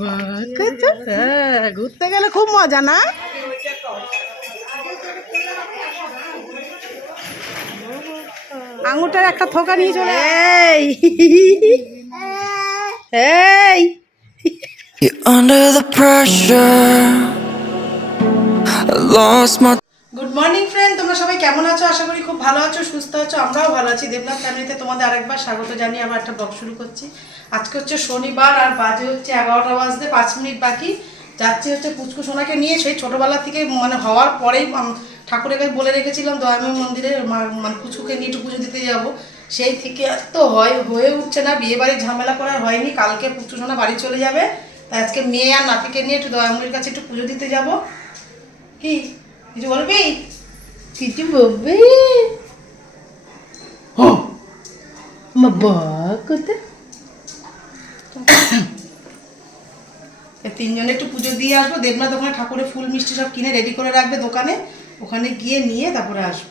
হ্যাঁ, ঘুরতে গেলে খুব মজা না? আঙুরটার একটা থোকা নিয়ে চলে এই under the pressure I lost my good morning friend, তোমরা সবাই কেমন আছো? আশা করি খুব ভালো আছো, সুস্থ আছো। আমরাও ভালো আছি। দেবনাথ ফ্যামিলিতে তোমাদের আরেকবার স্বাগত জানিয়ে আবার একটা ব্লগ শুরু করছি। আজকে হচ্ছে শনিবার আর বাজে হচ্ছে 11টা বাজতে 5 মিনিট বাকি। যাচ্ছি হচ্ছে পুচকু সোনাকে নিয়ে। সেই ছোটোবেলা থেকে মানে হওয়ার পরেই ঠাকুরের কাছে বলে রেখেছিলাম দয়াময় মন্দিরে মানে পুচকুকে নিয়ে একটু পুজো দিতে যাবো। সেই থেকে তো হয়ে উঠছে না, বিয়ে বাড়ির ঝামেলা করার হয়নি। কালকে পুচকু সোনা বাড়ি চলে যাবে, তাই আজকে মেয়ে আর নাতিকে নিয়ে একটু দয়াময়ের কাছে একটু পুজো দিতে যাব। কি কিছু বলবি? কিছু বলবি? তিনজনে একটু পুজো দিয়ে আসবো। দেবনাথ ওখানে ঠাকুরের ফুল মিষ্টি সব কিনে রেডি করে রাখবে দোকানে, ওখানে গিয়ে নিয়ে তারপরে আসবো।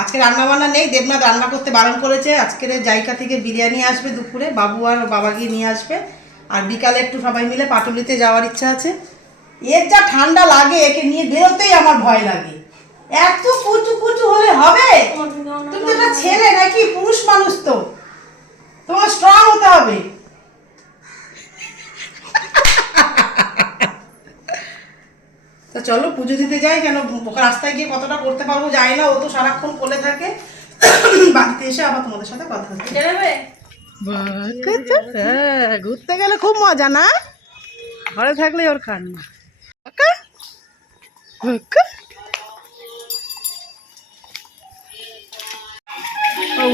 আজকে রান্না বান্না নেই, দেবনাথ রান্না করতে বারণ করেছে। আজকের জায়গা থেকে বিরিয়ানি আসবে দুপুরে, বাবু আর বাবা গিয়ে নিয়ে আসবে। আর বিকালে একটু সবাই মিলে পাটুলিতে যাওয়ার ইচ্ছা আছে। এর যা ঠান্ডা লাগে, একে নিয়ে বেরোতেই আমার ভয় লাগে। এত কুচু কুচু হলে হবে? তুমি তো একটা ছেলে নাকি, পুরুষ মানুষ, তো তোমার স্ট্রং হতে হবে। তো চলো পুজো দিতে যাই। কেন রাস্তায় গিয়ে কতটা করতে পারবো জানি না, ও তো সারাক্ষণ কোলে থাকে। বাড়িতে এসে আবার তোমাদের সাথে কথা হচ্ছে। হ্যাঁ, ঘুরতে গেলে খুব মজা না? ঘরে থাকলে ওর খান না।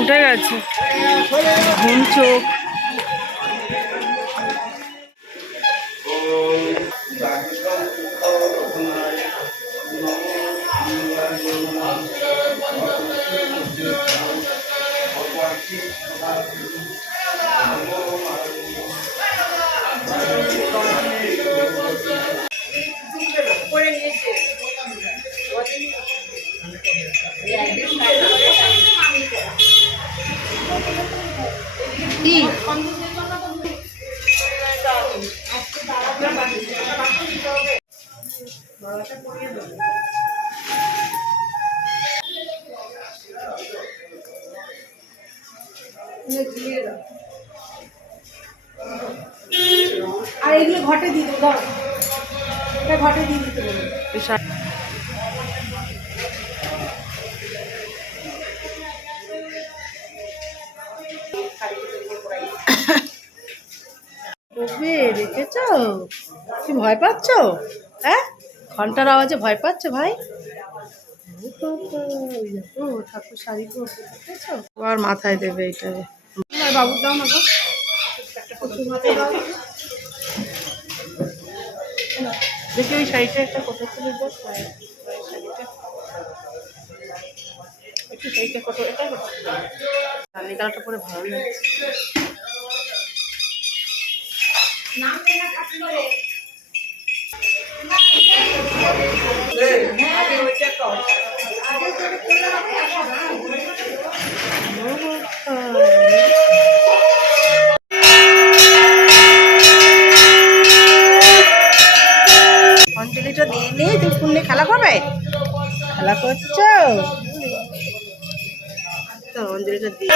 উঠে গেছে ঘুম চোখ। আর এগুলো ঘটে দিয়ে দেবো, এটা ঘটে দিয়ে দিতে বলবো। দেখেছ কি ভয় পাচ্ছ? হ্যাঁ, ঘন্টার আওয়াজে ভয় পাচ্ছ ভাই? ঠাকুর শাড়ি দেখেছো? আর মাথায় দেবে এটা। বাবুর দাও না গো, মাথায় দাও দেখি। ওই শাড়িটা একটা কত ছিল গো? শাড়িটা একটু, শাড়িটা কত, এটা কত? রানী কালারটা পরে ভালো লাগছে। অঞ্জলিটা দিয়ে নিয়ে তুমি ফোন নিয়ে খেলা করবে? খেলা করছো তো? অঞ্জলিটা দিয়ে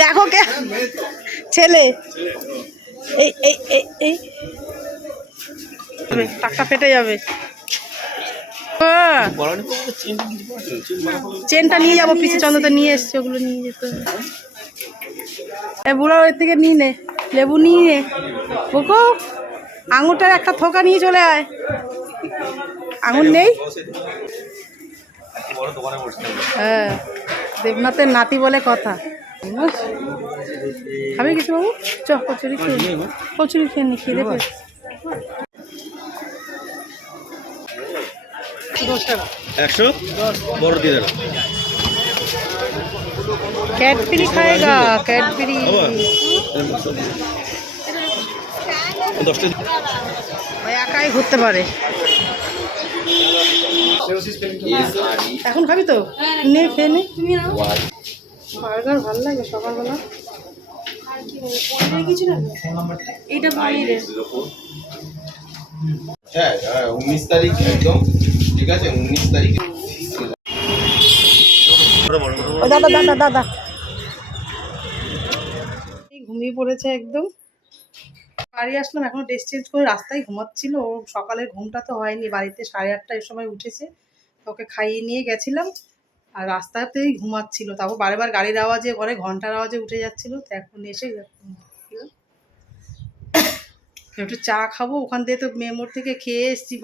দেখো কে ছেলে। এই এই এই এই টাকটা ফেটে যাবে। চেনটা নিয়ে যাবো, পিছে চন্দ্রতে নিয়ে এসছে, ওগুলো নিয়ে যেতে হবে। বুড়া ওই থেকে নিয়ে নে, লেবু নিয়ে নে। বুকু আঙুরটার একটা থোকা নিয়ে চলে আয়। আঙুর নেই? হ্যাঁ, দেবনাথের নাতি বলে কথা। খাবে কিছু বাবু? চ কচুরি খেয়ে, কচুরি খেয়ে নি, খেয়ে দেবে। 100 বড় দিয়ে দেবো। कैडबरी खाएगा कैडबरी একাই ঘুরতে পারে এখন খাবি তো নে খেয়ে নে বার্গার ভালো লাগে সকালবেলা এটা পনিরের হ্যাঁ 19 তারিখ একদম ঠিক আছে 19 তারিখে দাদা দাদা দাদা ঘুমিয়ে পড়েছে একদম বাড়ি আসলাম এখন ড্রেস চেঞ্জ করে রাস্তায় ঘুমাচ্ছিল ও সকালের ঘুমটা তো হয়নি বাড়িতে 8:30 এর সময় উঠেছে ওকে খাইয়ে নিয়ে গেছিলাম আর রাস্তাতেই ঘুমাচ্ছিল তারপর বারবার গাড়ির আওয়াজে ঘরে ঘন্টার আওয়াজে উঠে যাচ্ছিল তো এখন এসে একটু চা খাবো ওখান থেকে তো মেমোর থেকে খেয়ে এসেছি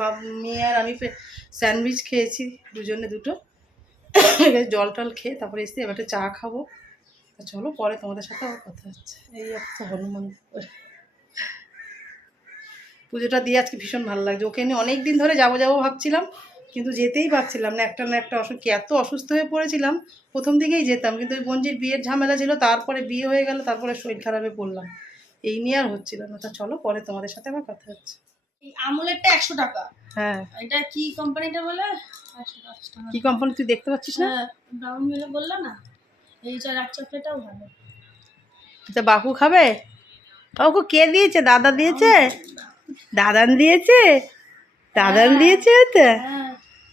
মেয়ে আর আমি স্যান্ডউইচ খেয়েছি দুজনে দুটো জল টল খেয়ে তারপরে এসেছি এবার একটু চা খাবো চলো পরে তোমাদের সাথে আবার কথা হচ্ছে এই একটা হনুমান পুজোটা দিয়ে আজকে ভীষণ ভালো লাগছে ওকে নিয়ে অনেক দিন ধরে যাবো ভাবছিলাম কিন্তু যেতেই পারছিলাম না একটা এত অসুস্থ হয়ে পড়েছিলাম প্রথম দিকেই যেতাম কিন্তু ওই বোনজির বিয়ের ঝামেলা ছিল তারপরে বিয়ে হয়ে গেল তারপরে শরীর খারাপে পড়লাম এই নিয়ে আর হচ্ছিল না তা চলো পরে তোমাদের সাথে আবার কথা হচ্ছে আমুলেরটা 100 টাকা হ্যাঁ এটা কি কোম্পানিটা বলে 110 টাকা কি কোম্পানি তুই দেখতে পাচ্ছিস না ব্রাউন মিলে বললা না এই যে রাত চকলেটটাও ভালো আচ্ছা বাপু খাবে ওকে কে দিয়েছে দাদা দিয়েছে দাদান দিয়েছে দাদান দিয়েছে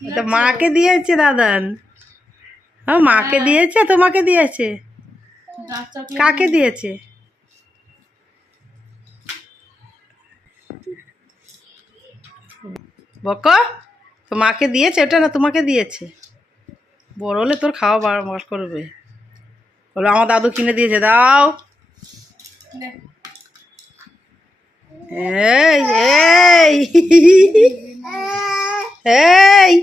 তো মাকে দিয়েছে দাদান মাকে দিয়েছে তোমাকে দিয়েছে কাকে দিয়েছে বকো তো মাকে দিয়েছে ওটা না তোমাকে দিয়েছে বড় হলে তোর খাওয়া বার করবে বলো আমার দাদু কিনে দিয়েছে দাও এই এই এই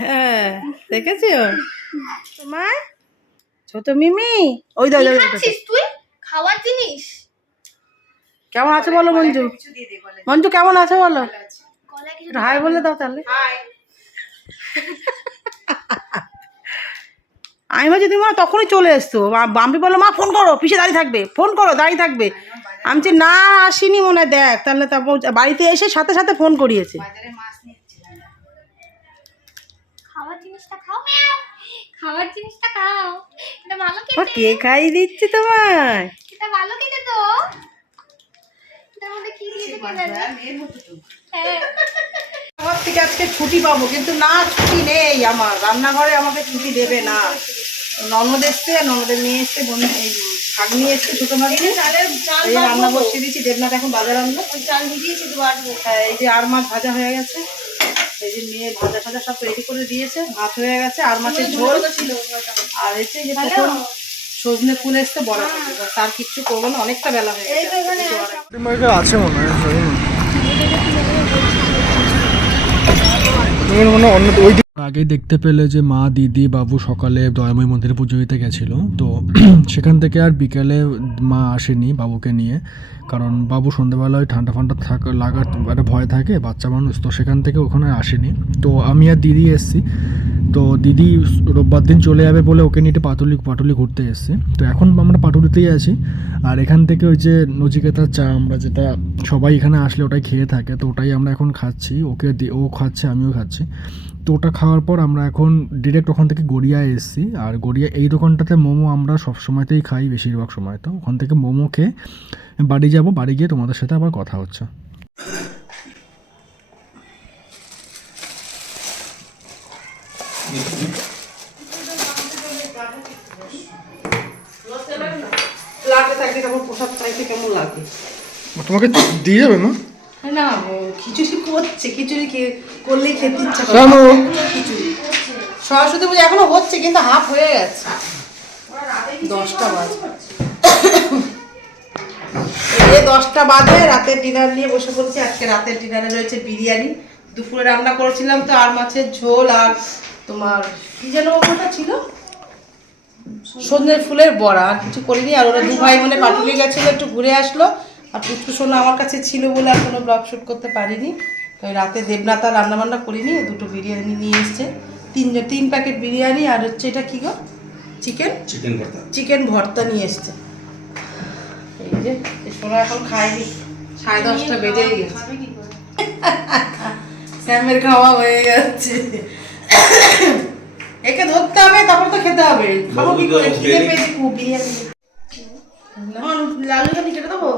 হ্যাঁ দেখেছি তোমার ছোট মিমি ওই দাও তুই খাওয়ার জিনিস কেমন আছে বলো মঞ্জু মঞ্জু কেমন আছে বলো হাই বলে দাও তাহলে আমি ভাবছি তুমি তখনই চলে এসছো বাম্পি বললো মা ফোন করো পিছিয়ে দাঁড়িয়ে থাকবে ফোন করো দাঁড়িয়ে থাকবে আমি বলছি না আসিনি মনে হয় দেখ তাহলে তারপর বাড়িতে এসে সাথে সাথে ফোন করিয়েছে কে খাইয়ে দিচ্ছে তোমায় আমার থেকে আজকে ছুটি পাবো কিন্তু না ছুটি নেই আমার রান্নাঘরে আমাকে ছুটি দেবে না ননদ এসছে ননদের মেয়ে এসছে শাক নিয়ে এসছে ছোটো ভাগিনি এই রান্না বসিয়ে দিয়েছি দেবনাথ এখন বাজার আনলো হ্যাঁ এই যে আর মাছ ভাজা হয়ে গেছে এই যে মেয়ে ভাজা ভাজা সব তৈরি করে দিয়েছে ভাত হয়ে গেছে আর মাছের ঝোল আর হচ্ছে যে প্রথম সজনে ফুল এসছে বড় তার কিচ্ছু করবো না অনেকটা বেলা হয়ে গেছে আছে মনে হয় আগেই দেখতে পেলে যে মা দিদি বাবু সকালে দয়াময় মন্দিরে পুজো দিতে গেছিলো তো সেখান থেকে আর বিকেলে মা আসেনি বাবুকে নিয়ে কারণ বাবু সন্ধ্যেবেলায় ঠান্ডা লাগার একটা ভয় থাকে বাচ্চা মানুষ তো সেখান থেকে ওখানে আসেনি তো আমি আর দিদি এসেছি তো দিদি রোববার দিন চলে যাবে বলে ওকে নিয়ে পাটুলি ঘুরতে এসেছি তো এখন আমরা পাটুলিতেই আছি আর এখান থেকে ওই যে নচিকেতার চা আমরা যেটা সবাই এখানে আসলে ওটাই খেয়ে থাকে তো ওটাই আমরা এখন খাচ্ছি ও খাচ্ছে আমিও খাচ্ছি তো ওটা খাওয়ার পর আমরা এখন ডিরেক্ট ওখান থেকে গড়িয়ায় এসেছি আর গড়িয়া এই দোকানটাতে মোমো আমরা সব সময়তেই খাই বেশিরভাগ সময় তো ওখান থেকে মোমো খেয়ে বাড়ি যাব বাড়ি গিয়ে তোমাদের সাথে আবার কথা হচ্ছে তোমাকে দিয়ে যাবে না না খিচুড়ি করছে খিচুড়ি করলেই খেতে ইচ্ছা করে খিচুড়ি সরস্বতী পুজো এখনো হচ্ছে কিন্তু হাফ হয়ে গেছে 10টা বাজে 10টা বাজে রাতের ডিনার নিয়ে বসে পড়েছি আজকে রাতের ডিনারে রয়েছে বিরিয়ানি দুপুরে রান্না করেছিলাম তো আর মাছের ঝোল আর তোমার কি যেন ওটা ছিল সজনের ফুলের বড়া আর কিছু করিনি আর ওরা দু ভাই মানে পাটুলি গেছিলো একটু ঘুরে আসলো আর পুচকু সোনা আমার কাছে ছিল বলে আর কোনো ব্লগ শ্যুট করতে পারিনি। তো রাতে দেবনাথ আর রান্নাবান্না করিনি, দুটো বিরিয়ানি নিয়ে এসছে, 3 প্যাকেট বিরিয়ানি আর হচ্ছে এটা কী গো, চিকেন ভর্তা নিয়ে এসছে। এই যে সোনা এখন খায়নি, 10:30 বেজেই গেছে, স্যামের খাওয়া হয়ে যাচ্ছে। একে ধরতে হবে তারপর তো খেতে হবে, খাবো কি করে, খিদে পেয়েছি খুব। বিরিয়ানি লালু খানি কেটে দেবো,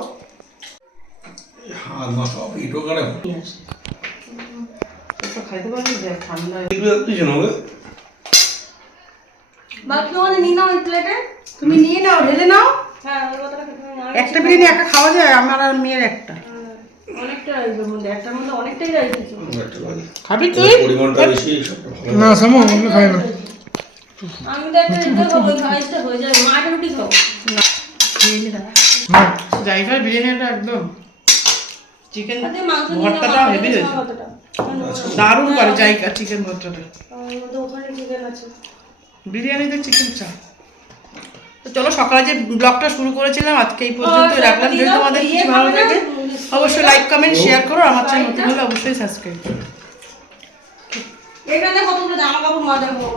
খাইতে পারবি ঠান্ডা। তুমি নিয়ে নাও, ঢেলে নাও। একটা বিরিয়ানি একা খাওয়া যায়, আমার আর মেয়ের একটা। খাবি তুই? না সামো ওগুলো খাই না। জায়গায় বিরিয়ানিটা একদম চিকেন ভর্তাটা হেভি হয়েছে, দারুণ করে জায়গা চিকেন ভর্তাটা। বিরিয়ানিতে চিকেন চা। তো চলো, সকালে যে ব্লগটা শুরু করেছিলাম আজকে এই পর্যন্ত রাখলাম। যদি তোমাদের কিছু ভালো লাগে অবশ্যই লাইক কমেন্ট শেয়ার করো, আমার চ্যানেল নতুন হলে অবশ্যই সাবস্ক্রাইব করো। এখানে কতগুলো জামা কাপড় মা দেখো।